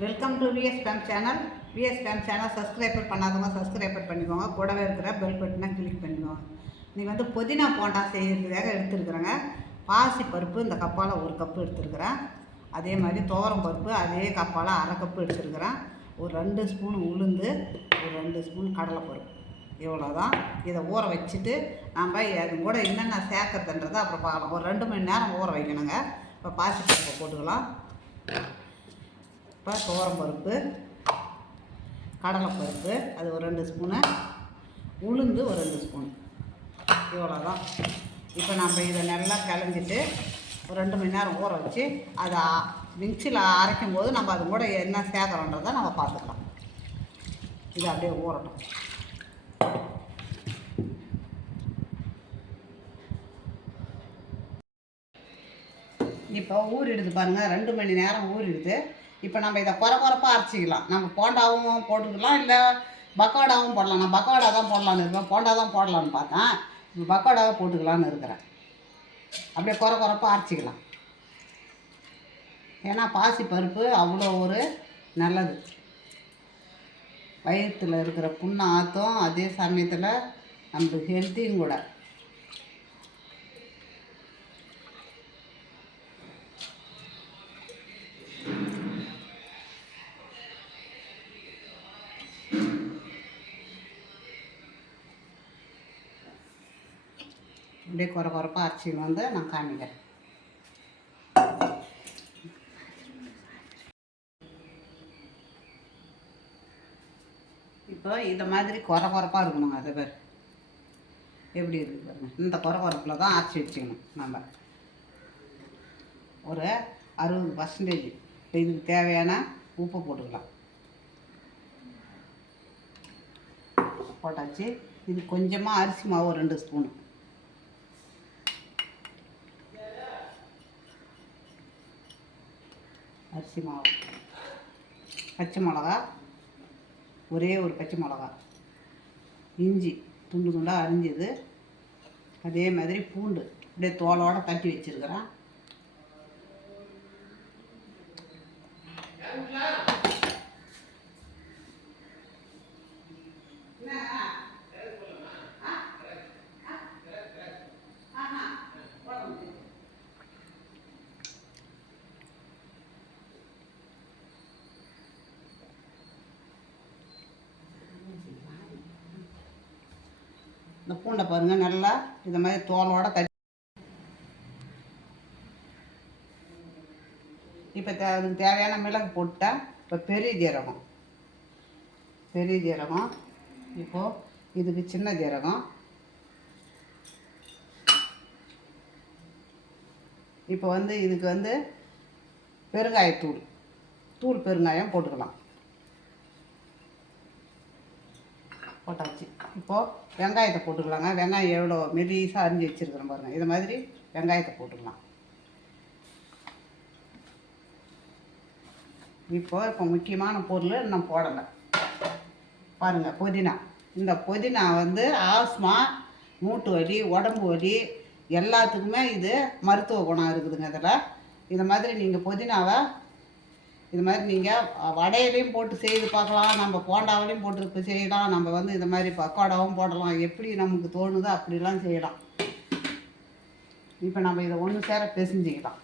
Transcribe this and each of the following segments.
Welcome to VS fame channel VS fame channel subscriber பண்ணாதவங்க subscriber பண்ணிக்கோங்க. கூடவே இருக்கிற பெல் பட்டனை கிளிக் பண்ணிக்கோங்க. இன்றைக்கி வந்து புதினா போண்டா செய்கிறதுக்காக எடுத்துருக்குறேங்க. பாசி பருப்பு இந்த கப்பால் ஒரு கப்பு எடுத்துருக்குறேன். அதே மாதிரி துவரம் பருப்பு அதே கப்பால் அரை கப்பு எடுத்துருக்குறேன். ஒரு ரெண்டு ஸ்பூன் உளுந்து ஒரு ரெண்டு ஸ்பூன் கடலைப்பருப்பு. இவ்வளோ தான் இதை ஊற வச்சுட்டு நம்ம அது கூட என்னென்ன சேர்க்கறதுன்றதை அப்புறம் பார்க்கலாம். ஒரு ரெண்டு மணி நேரம் ஊற வைக்கணுங்க. இப்போ பாசி பருப்பை போட்டுக்கலாம். இப்போ துவரம் பருப்பு கடலைப்பருப்பு அது ஒரு ரெண்டு ஸ்பூனு உளுந்து ஒரு ரெண்டு ஸ்பூன் இவ்வளோ தான் இப்போ நம்ம இதை நல்லா கிளஞ்சிட்டு ஒரு ரெண்டு மணி நேரம் ஊற வச்சு அதை மிக்சியில் அரைக்கும் போது நம்ம அது கூட என்ன சேர்க்குறோன்றதை நம்ம பார்த்துக்கலாம். இது அப்படியே ஊறட்டும். இப்போ ஊறிடுது பாருங்கள் ரெண்டு மணி நேரம் ஊறிடுது. இப்போ நம்ம இதை குறை குறைப்பாக அரைச்சிக்கலாம். நம்ம போண்டாவும் போட்டுக்கலாம் இல்லை பக்கோடாவும் போடலாம். நான் பக்கோடா தான் போடலான்னு இருக்கேன். போண்டா தான் போடலான்னு பார்த்தேன். இப்போ பக்கோடாவை போட்டுக்கலான்னு இருக்கிறேன். அப்படியே குறை குறைப்பாக அரைச்சிக்கலாம். ஏன்னா பாசி பருப்பு அவ்வளோ ஒரு நல்லது. வயிற்றில் இருக்கிற புண்ணை ஆற்றும் அதே சமயத்தில் நம்மளுக்கு ஹெல்த்தியும் கூட. அப்படியே குறை குறைப்பாக அரைச்சின்னு வந்து நான் காமிக்கிறேன். இப்போ இந்த மாதிரி குறை குறைப்பாக இருக்கணுங்க அது பேர். எப்படி இருக்குது பாருங்க. இந்த குறை குறைப்பில் தான் அரைச்சி வச்சுக்கணும் நம்ம. ஒரு அறுபது பர்சன்டேஜ் இதுக்கு தேவையான உப்பு போட்டுக்கலாம். போட்டாச்சு. இது கொஞ்சமாக அரிசி மாவு ரெண்டு ஸ்பூனு. அரிசி மாவு. பச்சை மிளகா. ஒரே ஒரு பச்சை மிளகா. இஞ்சி துண்டு துண்டாக அரிஞ்சது. அதே மாதிரி பூண்டு. அப்படியே தோலோடு தட்டி வச்சுருக்கிறேன். இந்த பூண்டை பாருங்கள் நல்லா இந்த மாதிரி தோலோட தட்டி. இப்போ தே அதுக்கு தேவையான மிளகு போட்டால் இப்போ பெரிய ஜீரகம். பெரிய ஜீரகம். இப்போது இதுக்கு சின்ன ஜீரகம். இப்போ வந்து இதுக்கு வந்து பெருங்காயத்தூள். தூள் பெருங்காயம் போட்டுக்கலாம் போட்டாச்சு இப்போது வெங்காயத்தை போட்டுக்கலாங்க. வெங்காயம் எவ்வளோ மெலிசாக அரிஞ்சு வச்சுருக்கிறேன் பாருங்கள் இது மாதிரி வெங்காயத்தை போட்டுக்கலாம். இப்போ இப்போ முக்கியமான பொருள் இன்னும் போடலை. பாருங்கள் புதினா. இந்த புதினா வந்து ஆஸ்மா மூட்டு வலி உடம்பு வலி எல்லாத்துக்குமே இது மருத்துவ குணம் இருக்குதுங்க இதில். இந்த மாதிரி நீங்கள் புதினாவை இது மாதிரி நீங்கள் வடையிலையும் போட்டு செய்து பார்க்கலாம். நம்ம போண்டாவிலையும் போட்டு செய்யலாம். நம்ம வந்து இது மாதிரி பக்கோடாவும் போடலாம். எப்படி நமக்கு தோணுதோ அப்படிலாம் செய்யலாம். இப்போ நம்ம இதை ஒன்று சேர பிசைஞ்சிக்கலாம்.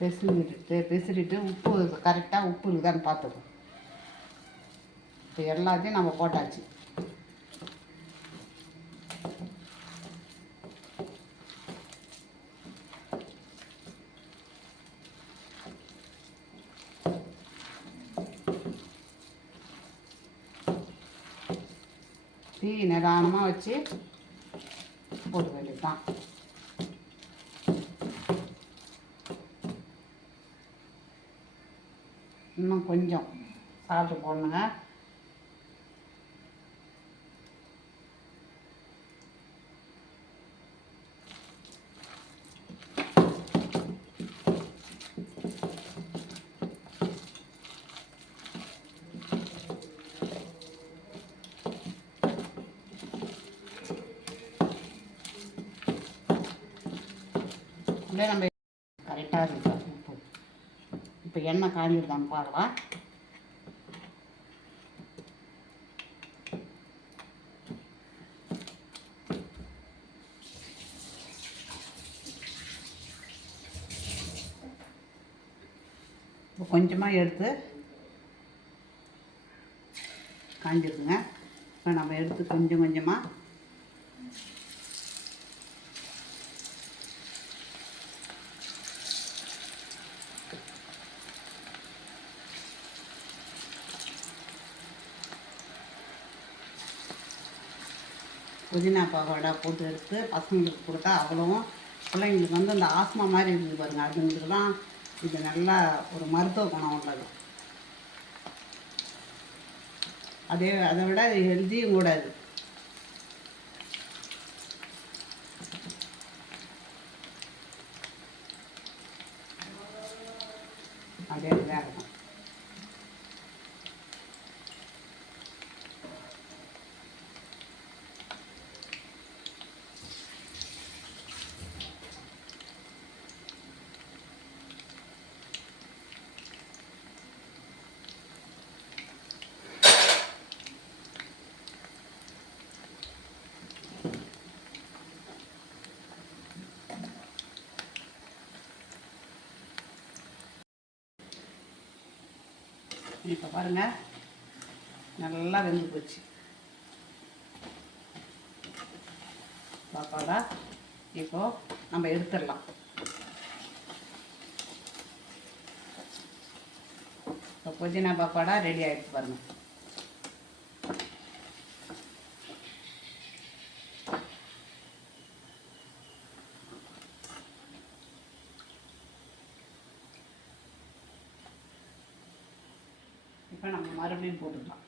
பிசைஞ்சிட்டு பிசிறிட்டு உப்பு கரெக்டாக உப்பு இருக்குதான்னு பார்த்துக்கோ இப்போ எல்லாத்தையும் நம்ம போட்டாச்சு. தீ நிதானமாக வச்சு போட்டு வேண்டியதுதான் இன்னும் கொஞ்சம் சாப்பிட்டு போடணுங்க. இதுக்குள்ளே நம்ம கரெக்டாக இருக்கா. உப்பு இப்போ எண்ணெய் காஞ்சிருக்கான்னு பார்க்கலாம். இப்போ கொஞ்சமாக எடுத்து காஞ்சிருக்குங்க. இப்போ நம்ம எடுத்து கொஞ்சம் கொஞ்சமாக புதினா பகோடா போட்டு எடுத்து பசங்களுக்கு கொடுத்தா அவ்வளோவும் பிள்ளைங்களுக்கு வந்து அந்த ஆஸ்மா மாதிரி இருக்குது பாருங்கள் அதுங்களுக்குலாம் இது நல்லா ஒரு மருத்துவ குணம் உள்ளது. அதே அதை விட ஹெல்த்தியும் கூட அது. அதே தான். இப்போ பாருங்கள் நல்லா வெந்து போச்சு. பாப்பாடா இப்போ நம்ம எடுத்துடலாம். இப்போ புதினா பாப்பாடா ரெடி ஆகிடுச்சு பாருங்கள் இப்போ நம்ம மறுபடியும் போட்டுக்கலாம்.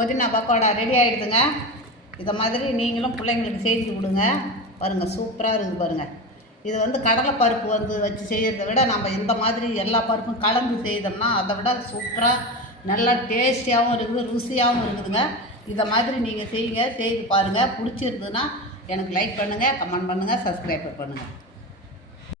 புதினா பக்கோடா ரெடி ஆகிடுதுங்க இதை மாதிரி நீங்களும் பிள்ளைங்களுக்கு செஞ்சு கொடுங்க. பாருங்கள் சூப்பராக இருக்குது பாருங்கள் இது வந்து கடலை பருப்பு வந்து வச்சு செய்கிறத விட நம்ம இந்த மாதிரி எல்லா பருப்பும் கலந்து செய்தோம்னா அதை விட சூப்பராக நல்லா டேஸ்டியாகவும் இருக்குது ருசியாகவும் இருக்குதுங்க. இதை மாதிரி நீங்கள் செய்யுங்க செய்து பாருங்கள் பிடிச்சிருந்ததுன்னா எனக்கு லைக் பண்ணுங்கள் கமெண்ட் பண்ணுங்கள் சப்ஸ்கிரைப் பண்ணுங்கள்